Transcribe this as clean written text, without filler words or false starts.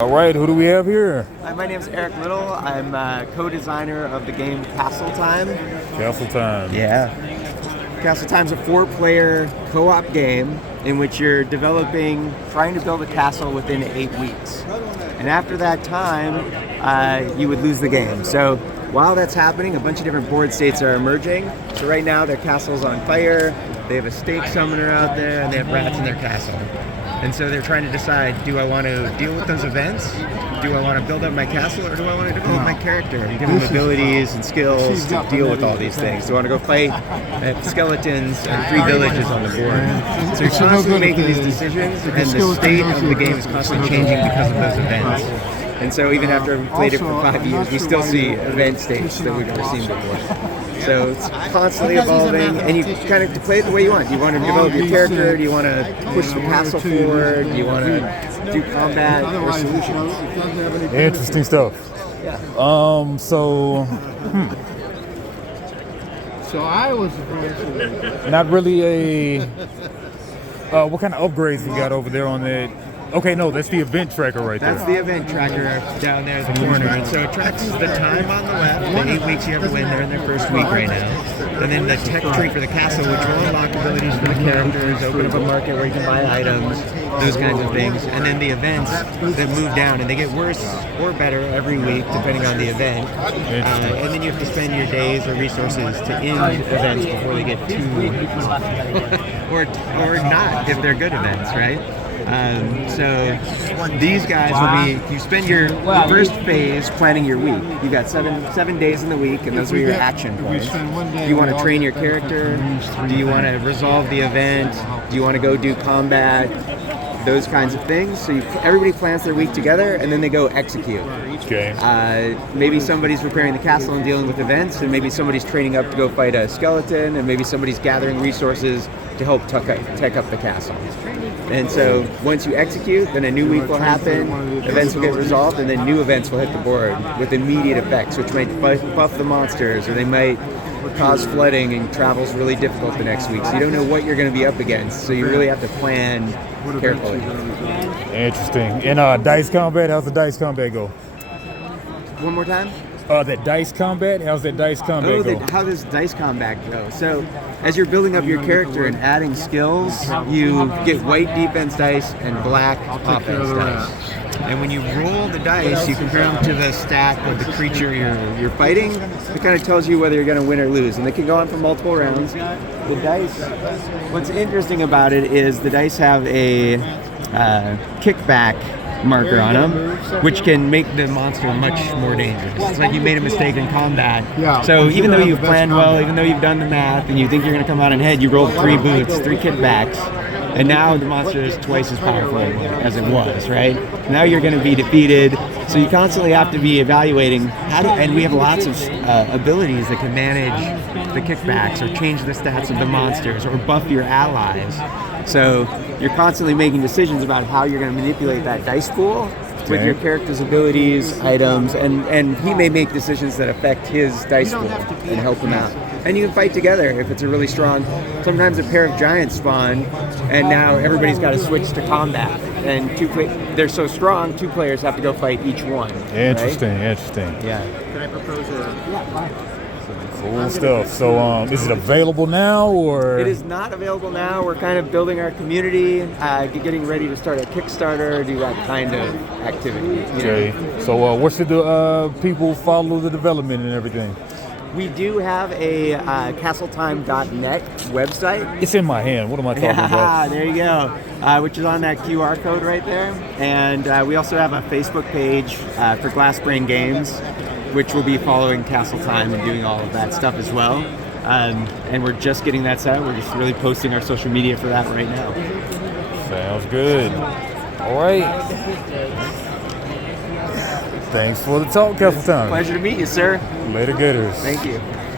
All right, who do we have here? Hi, my name is Eric Little. I'm co-designer of the game Castle Time. Castle Time. Yeah. Castle Time is a 4-player co-op game in which you're trying to build a castle within 8 weeks. And after that time, you would lose the game. So while that's happening, a bunch of different board states are emerging. So right now, their castle's on fire. They have a stake summoner out there, and they have rats in their castle. And so they're trying to decide, do I want to deal with those events? Do I want to build up my castle, or do I want to develop my character and give them abilities and skills to deal with all these things? Do I want to go fight skeletons and 3 villages on the board? So you're constantly making these decisions, and the state of the game is constantly changing because of those events. And so even after we've played it for 5 years, we still see event states that we've never seen before. So it's constantly evolving, and you kind of play it the way you want. Do you want to develop your character? Do you want to push the castle forward? Do you want to do combat or solutions? Interesting stuff. Yeah. So I was not really a. What kind of upgrades you got over there on that? Okay, no, that's the event tracker right there. That's the event tracker down there at the corner. And so it tracks the time on the left, the 8 weeks you have to win. They're in their first week right now. And then the tech tree for the castle, which will unlock abilities for the characters, open up a market where you can buy items, those kinds of things. And then the events that move down, and they get worse or better every week depending on the event. And then you have to spend your days or resources to end events before they get too or not if they're good events, right? So these guys will be, you spend your first phase planning your week. You've got seven days in the week, and those are your action points. Do you want to train your character? Do you want to resolve the event? Do you want to go do combat? Those kinds of things. So everybody plans their week together, and then they go execute. Okay. Maybe somebody's repairing the castle and dealing with events, and maybe somebody's training up to go fight a skeleton, and maybe somebody's gathering resources to help tech up the castle. And so once you execute, then a new week will happen, events will get resolved, and then new events will hit the board with immediate effects, which might buff the monsters, or they might cause flooding, and travel's really difficult the next week. So you don't know what you're going to be up against, so you really have to plan carefully. Interesting. And dice combat, how's the dice combat go? One more time? That dice combat, how's that dice combat go? How does dice combat go? So as you're building up your character and adding skills, you get white defense dice and black offense dice. And when you roll the dice, you compare them to the stat of the creature you're fighting. It kind of tells you whether you're going to win or lose. And they can go on for multiple rounds. The dice, what's interesting about it is the dice have a kickback marker on them, which can make the monster much more dangerous. It's like you made a mistake in combat. So even though you've planned well, even though you've done the math, and you think you're going to come out ahead, you rolled 3 boots, 3 kickbacks, and now the monster is twice as powerful as it was, right? Now you're going to be defeated, so you constantly have to be evaluating and we have lots of abilities that can manage the kickbacks or change the stats of the monsters or buff your allies. So you're constantly making decisions about how you're going to manipulate that dice pool with your character's abilities, items, and he may make decisions that affect his dice pool and help him out. And you can fight together if it's a really strong. Sometimes a pair of giants spawn, and now everybody's got to switch to combat. And they're so strong, 2 players have to go fight each one. Interesting, right? interesting. Yeah. Can I propose Cool stuff. So, is it available now, or? It is not available now. We're kind of building our community, getting ready to start a Kickstarter, do that kind of activity. Okay. So, what should the people follow the development and everything? We do have a castletime.net website. It's in my hand. What am I talking about? There you go. Which is on that QR code right there. And we also have a Facebook page for Glassbrain Games, which will be following Castle Time and doing all of that stuff as well. And we're just getting that set up. We're just really posting our social media for that right now. Sounds good. All right. Thanks for the talk, Castle Time. Pleasure to meet you, sir. Later, Gators. Thank you.